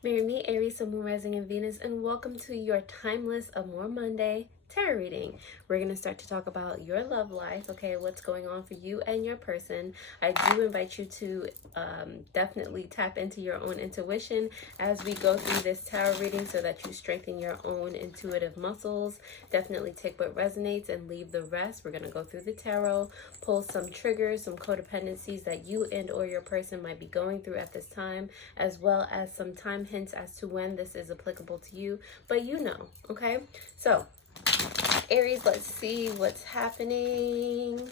Marry me, Aries, Sun, Moon, Rising, and Venus, and welcome to your Timeless Amore Monday tarot reading. We're going to start to talk about your love life, okay, what's going on for you and your person. I do invite you to definitely tap into your own intuition as we go through this tarot reading so that you strengthen your own intuitive muscles. Definitely take what resonates and leave the rest. We're going to go through the tarot, pull some triggers, some codependencies that you and or your person might be going through at this time, as well as some time hints as to when this is applicable to you, but you know, okay? So Aries, let's see what's happening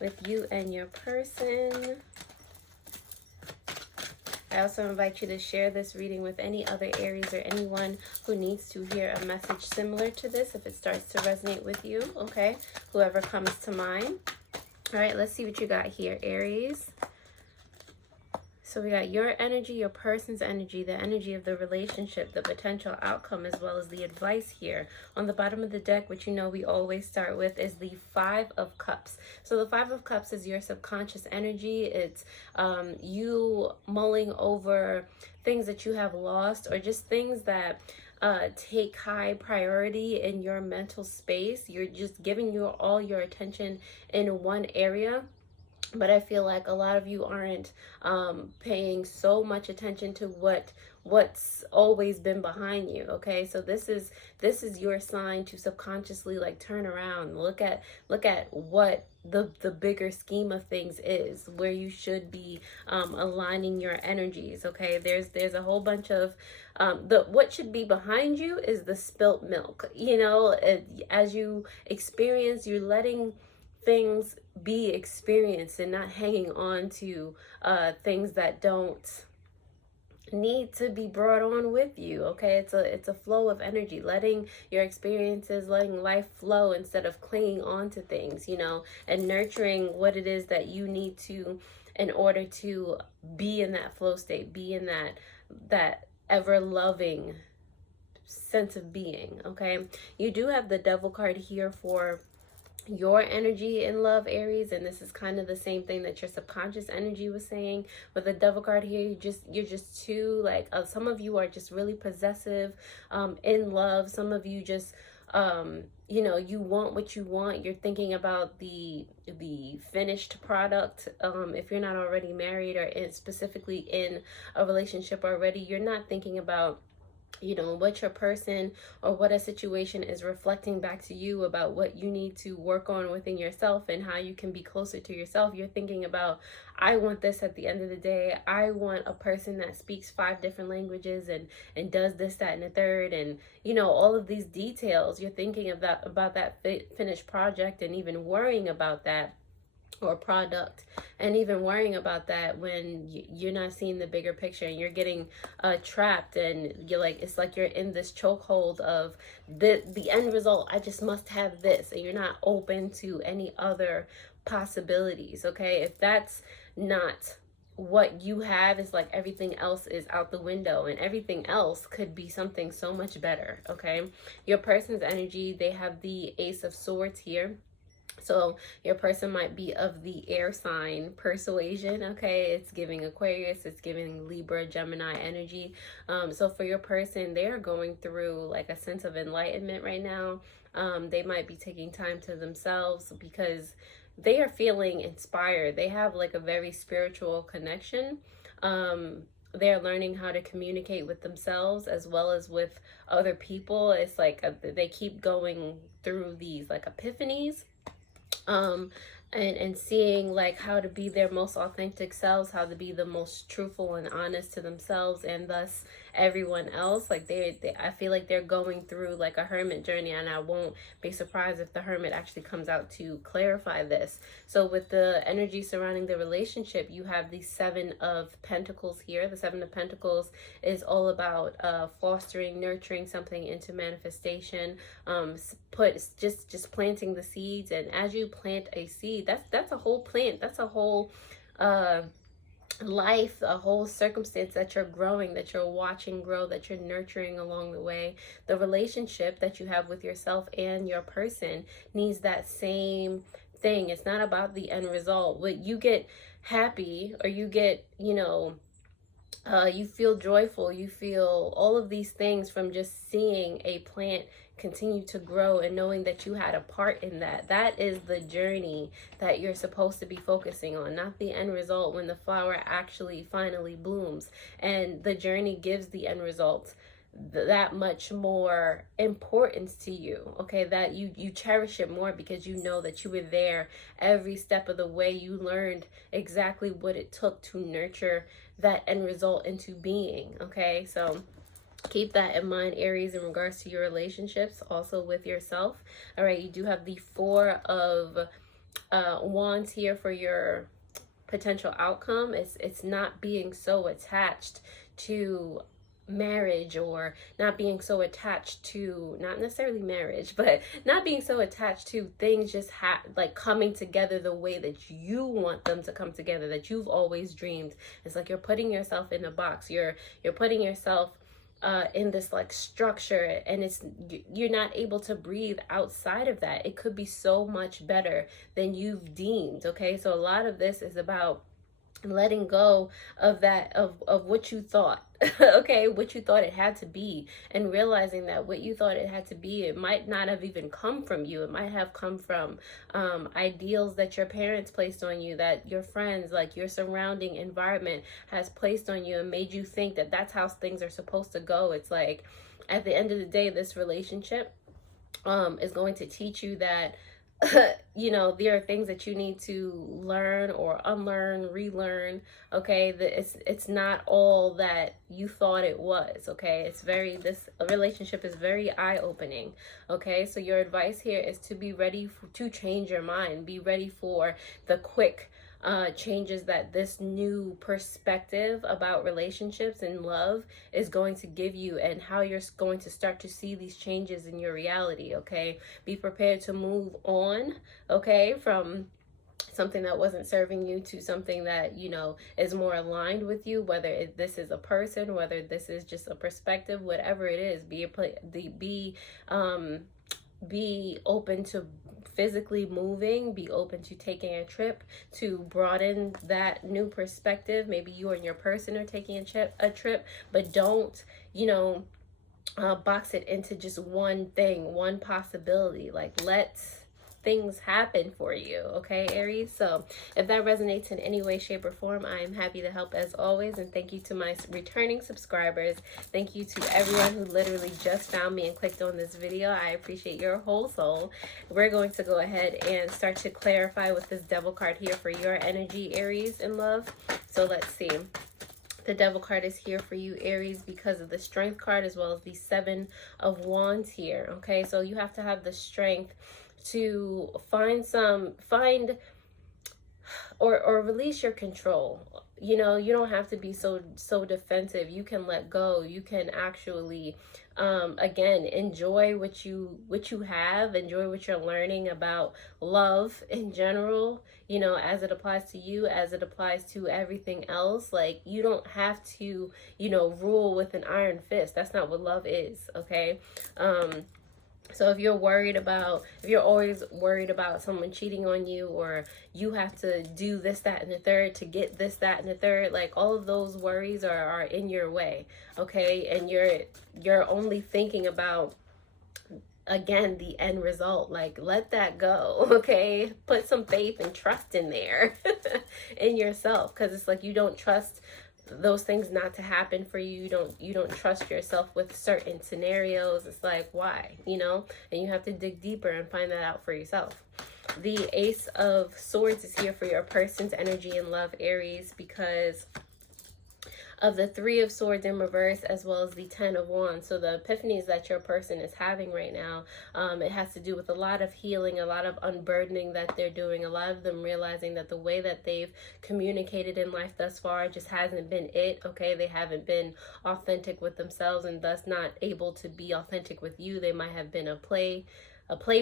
with you and your person. I also invite you to share this reading with any other Aries or anyone who needs to hear a message similar to this if it starts to resonate with you, okay? Whoever comes to mind. All right, let's see what you got here, Aries. So we got your energy, your person's energy, the energy of the relationship, the potential outcome, as well as the advice here. On the bottom of the deck, which you know we always start with, is the Five of Cups. So the Five of Cups is your subconscious energy. It's you mulling over things that you have lost, or just things that take high priority in your mental space. You're just giving all your attention in one area. But I feel like a lot of you aren't paying so much attention to what's always been behind you. Okay, so this is your sign to subconsciously like turn around, look at what the bigger scheme of things is, where you should be aligning your energies. Okay, there's a whole bunch of what should be behind you is the spilt milk. You know, as you experience, you're letting things be experienced and not hanging on to things that don't need to be brought on with you. Okay, it's a flow of energy, letting your experiences, letting life flow instead of clinging on to things, you know, and nurturing what it is that you need to in order to be in that flow state, be in that ever loving sense of being. Okay, you do have the Devil card here for your energy in love, Aries, and this is kind of the same thing that your subconscious energy was saying. With the Devil card here, you're just too like some of you are just really possessive in love. Some of you just you know, you want what you want. You're thinking about the finished product. If you're not already married or specifically in a relationship already, you're not thinking about, you know, what your person or what a situation is reflecting back to you about what you need to work on within yourself and how you can be closer to yourself. You're thinking about, I want this at the end of the day. I want a person that speaks 5 different languages and does this, that, and the third, and you know, all of these details. You're thinking about that finished project and even worrying about that, or product, and even worrying about that when you're not seeing the bigger picture, and you're getting trapped, and you're like, it's like you're in this chokehold of the end result. I just must have this, and you're not open to any other possibilities. Okay, if that's not what you have, is like everything else is out the window, and everything else could be something so much better. Okay, your person's energy, they have the Ace of Swords here. So your person might be of the air sign Persuasion. Okay, it's giving Aquarius, it's giving Libra, Gemini energy. So for your person, they are going through like a sense of enlightenment right now. They might be taking time to themselves because they are feeling inspired. They have like a very spiritual connection. They're learning how to communicate with themselves as well as with other people. It's like they keep going through these like epiphanies, and seeing like how to be their most authentic selves, how to be the most truthful and honest to themselves and thus everyone else. Like they I feel like they're going through like a hermit journey, and I won't be surprised if the hermit actually comes out to clarify this. So with the energy surrounding the relationship, you have the Seven of Pentacles here. The Seven of Pentacles is all about fostering, nurturing something into manifestation, just planting the seeds. And as you plant a seed, that's a whole plant, that's a whole life, a whole circumstance that you're growing, that you're watching grow, that you're nurturing along the way. The relationship that you have with yourself and your person needs that same thing. It's not about the end result. What you get happy, or you get, you know, You feel joyful, you feel all of these things from just seeing a plant continue to grow and knowing that you had a part in that. That is the journey that you're supposed to be focusing on, not the end result when the flower actually finally blooms. And the journey gives the end result that much more importance to you, okay? That you cherish it more because you know that you were there every step of the way. You learned exactly what it took to nurture that end result into being, okay? So keep that in mind, Aries, in regards to your relationships, also with yourself. All right, you do have the Four of Wands here for your potential outcome. It's not being so attached to marriage, or not being so attached to, not necessarily marriage, but not being so attached to things just like coming together the way that you want them to come together, that you've always dreamed. It's like you're putting yourself in a box, you're putting yourself in this like structure, and you're not able to breathe outside of that. It could be so much better than you've deemed, okay? So a lot of this is about letting go of that, of what you thought, okay, what you thought it had to be, and realizing that what you thought it had to be, it might not have even come from you. It might have come from ideals that your parents placed on you, that your friends, like your surrounding environment, has placed on you and made you think that that's how things are supposed to go. It's like, at the end of the day, this relationship is going to teach you that you know, there are things that you need to learn or unlearn, relearn, okay? That it's not all that you thought it was, okay? It's very, this relationship is very eye-opening, okay? So your advice here is to be ready to change your mind. Be ready for the quick changes that this new perspective about relationships and love is going to give you, and how you're going to start to see these changes in your reality, okay? Be prepared to move on, okay, from something that wasn't serving you to something that, you know, is more aligned with you, whether this is a person, whether this is just a perspective, whatever it is. Be open to physically moving, be open to taking a trip to broaden that new perspective. Maybe you and your person are taking a trip, but don't, you know, box it into just one thing, one possibility. Like, let things happen for you, okay, Aries? So if that resonates in any way, shape, or form, I am happy to help as always. And thank you to my returning subscribers. Thank you to everyone who literally just found me and clicked on this video. I appreciate your whole soul. We're going to go ahead and start to clarify with this Devil card here for your energy, Aries, in love. So let's see. The Devil card is here for you, Aries, because of the Strength card as well as the Seven of Wands here, okay? So you have to have the strength to find or release your control. You know, you don't have to be so defensive. You can let go. You can actually again, enjoy what you have, enjoy what you're learning about love in general, you know, as it applies to you, as it applies to everything else. Like, you don't have to, you know, rule with an iron fist. That's not what love is, okay? So if you're always worried about someone cheating on you, or you have to do this, that, and the third to get this, that, and the third, like, all of those worries are in your way, okay? And you're only thinking about, again, the end result. Like, let that go, okay? Put some faith and trust in there in yourself, because it's like you don't trust those things not to happen for you. You don't trust yourself with certain scenarios. It's like, why, you know? And you have to dig deeper and find that out for yourself. The Ace of Swords is here for your person's energy and love, Aries, because of the Three of Swords in reverse, as well as the Ten of Wands. So the epiphanies that your person is having right now, it has to do with a lot of healing, a lot of unburdening that they're doing, a lot of them realizing that the way that they've communicated in life thus far just hasn't been it, okay? They haven't been authentic with themselves, and thus not able to be authentic with you. They might have been a play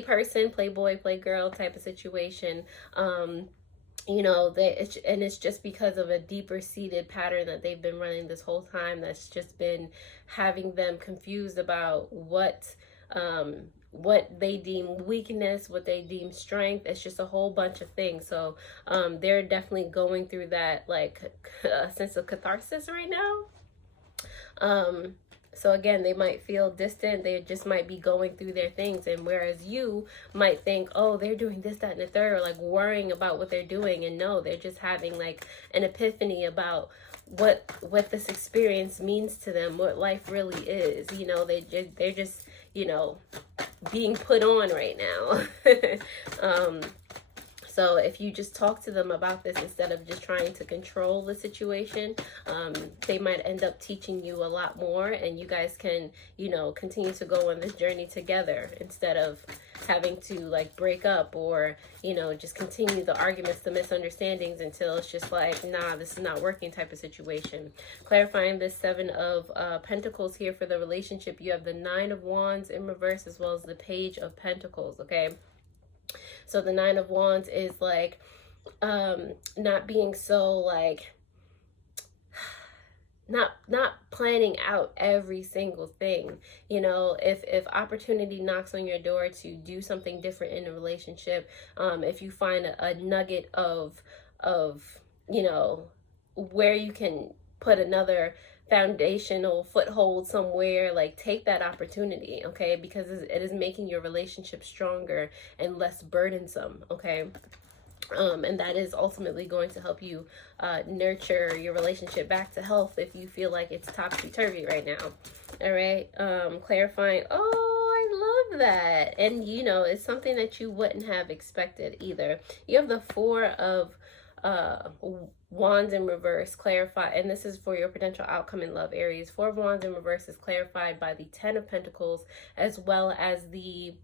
person, playboy, playgirl type of situation. You know, it's just because of a deeper seated pattern that they've been running this whole time, that's just been having them confused about what what they deem weakness, what they deem strength. It's just a whole bunch of things. So they're definitely going through that, like, sense of catharsis right now. So again, they might feel distant. They just might be going through their things. And whereas you might think, oh, they're doing this, that, and the third, or like worrying about what they're doing. And no, they're just having like an epiphany about what this experience means to them, what life really is. You know, they're just, you know, being put on right now. So if you just talk to them about this instead of just trying to control the situation, they might end up teaching you a lot more, and you guys can, you know, continue to go on this journey together instead of having to like break up or, you know, just continue the arguments, the misunderstandings until it's just like, nah, this is not working type of situation. Clarifying this 7 of Pentacles here for the relationship, you have the 9 of Wands in reverse as well as the Page of Pentacles, okay? So the 9 of Wands is like not being so like not planning out every single thing. You know, if opportunity knocks on your door to do something different in a relationship, if you find a nugget of you know, where you can put another foundational foothold somewhere, like take that opportunity, okay? Because it is making your relationship stronger and less burdensome, okay? And that is ultimately going to help you nurture your relationship back to health if you feel like it's topsy-turvy right now. All right, clarifying, oh, I love that. And you know, it's something that you wouldn't have expected either. You have the 4 of Wands in reverse, clarify, and this is for your potential outcome in love, Aries. 4 of Wands in reverse is clarified by the 10 of Pentacles as well as the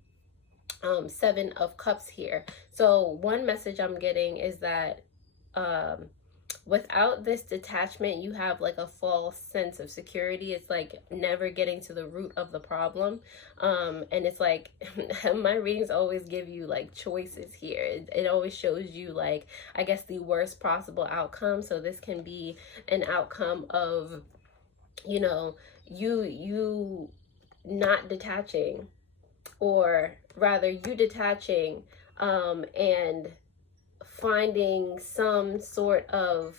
7 of Cups here. So one message I'm getting is that without this detachment, you have like a false sense of security. It's like never getting to the root of the problem. And it's like, my readings always give you like choices here. It always shows you like, I guess, the worst possible outcome. So this can be an outcome of, you know, you not detaching, or rather you detaching and finding some sort of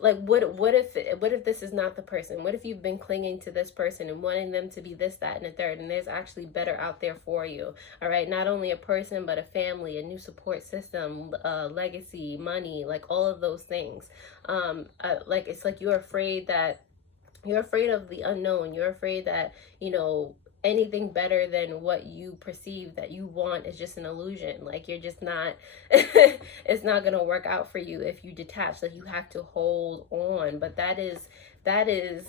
like, what if this is not the person? What if you've been clinging to this person and wanting them to be this, that, and the third, and there's actually better out there for you? All right, not only a person, but a family, a new support system, legacy, money, like all of those things. Like, it's like you're afraid of the unknown. You're afraid that, you know, anything better than what you perceive that you want is just an illusion. Like, you're just not, it's not going to work out for you if you detach. Like, you have to hold on. But that is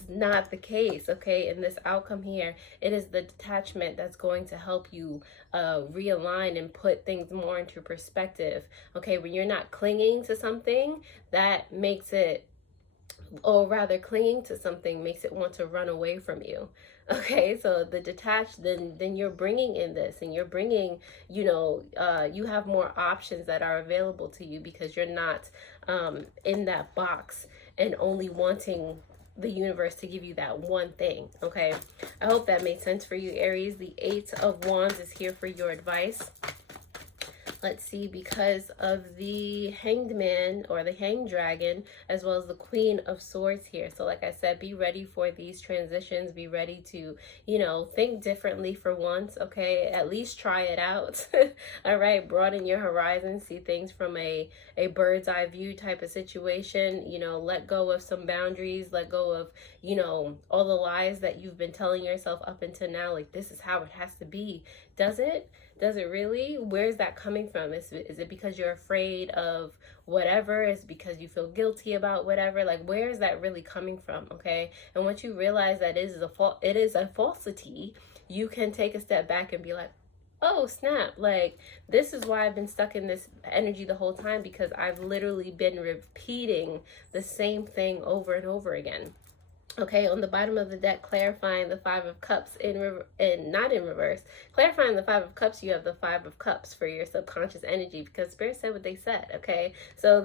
not the case, okay? In this outcome here, it is the detachment that's going to help you realign and put things more into perspective, okay? When you're not clinging to something, that makes it, or rather clinging to something makes it want to run away from you. Okay, so the detached, then you're bringing in this, and you're bringing, you know, you have more options that are available to you because you're not in that box and only wanting the universe to give you that one thing, okay? I hope that made sense for you, Aries. The 8 of Wands is here for your advice. Let's see, because of the Hanged Man or the Hanged Dragon, as well as the Queen of Swords here. So like I said, be ready for these transitions. Be ready to, you know, think differently for once, okay? At least try it out. All right, broaden your horizon. See things from a bird's eye view type of situation. You know, let go of some boundaries. Let go of, you know, all the lies that you've been telling yourself up until now. Like, this is how it has to be. Does it? Does it really? Where's that coming from? Is it because you're afraid of whatever? Is it because you feel guilty about whatever? Like, where is that really coming from? Okay. And once you realize that it is a falsity, you can take a step back and be like, oh snap, like, this is why I've been stuck in this energy the whole time, because I've literally been repeating the same thing over and over again. Okay, on the bottom of the deck, clarifying the 5 of Cups not in reverse. Clarifying the 5 of Cups, you have the 5 of Cups for your subconscious energy, because Spirit said what they said, okay? So,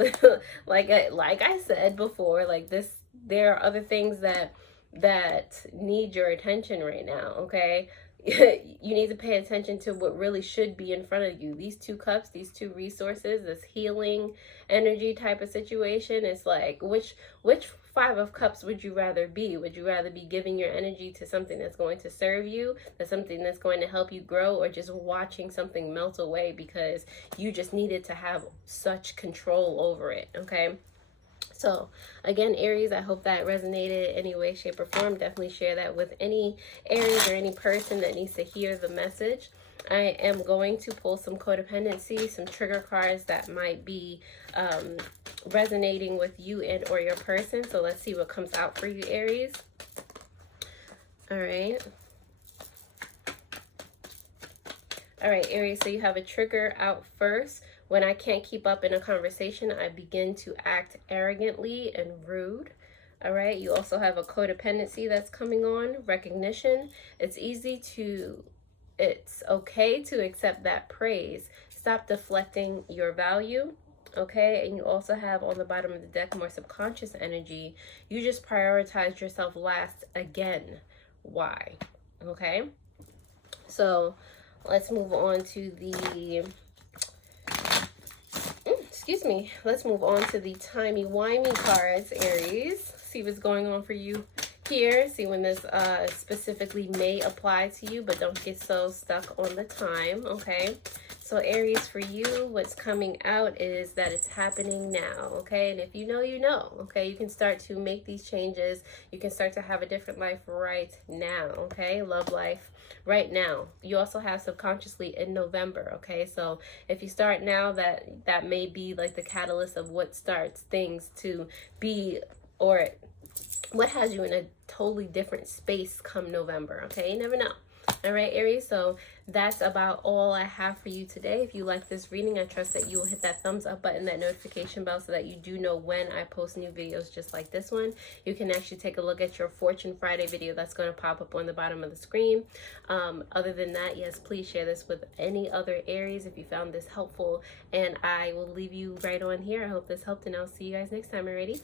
like I said before, like this, there are other things that need your attention right now, okay? you need to pay attention to what really should be in front of you. These two cups, these two resources, this healing energy type of situation. It's like, which Five of Cups would you rather be? Would you rather be giving your energy to something that's going to serve you, that's something that's going to help you grow, or just watching something melt away because you just needed to have such control over it? Okay. So again, Aries, I hope that resonated in any way, shape, or form. Definitely share that with any Aries or any person that needs to hear the message. I am going to pull some codependency, some trigger cards that might be resonating with you and or your person. So let's see what comes out for you, Aries. All right. All right, Aries, so you have a trigger out first. When I can't keep up in a conversation, I begin to act arrogantly and rude. All right, you also have a codependency that's coming on, recognition. It's okay to accept that praise. Stop deflecting your value. Okay, and you also have on the bottom of the deck more subconscious energy. You just prioritize yourself last again. Why? Okay, so let's move on to the let's move on to the timey-wimey cards, Aries. See what's going on for you here. See when this specifically may apply to you, but don't get so stuck on the time, okay? So Aries, for you, what's coming out is that it's happening now, okay? And if you know, you know, okay? You can start to make these changes. You can start to have a different life right now, okay? Love life right now. You also have subconsciously in November, okay? So if you start now, that may be like the catalyst of what starts things to be, or what has you in a totally different space come November, okay? You never know. All right, Aries, so that's about all I have for you today. If you like this reading, I trust that you will hit that thumbs up button, that notification bell, so that you do know when I post new videos just like this one. You can actually take a look at your Fortune Friday video that's going to pop up on the bottom of the screen. Other than that, yes, please share this with any other Aries if you found this helpful, and I will leave you right on here. I hope this helped, and I'll see you guys next time. Alrighty?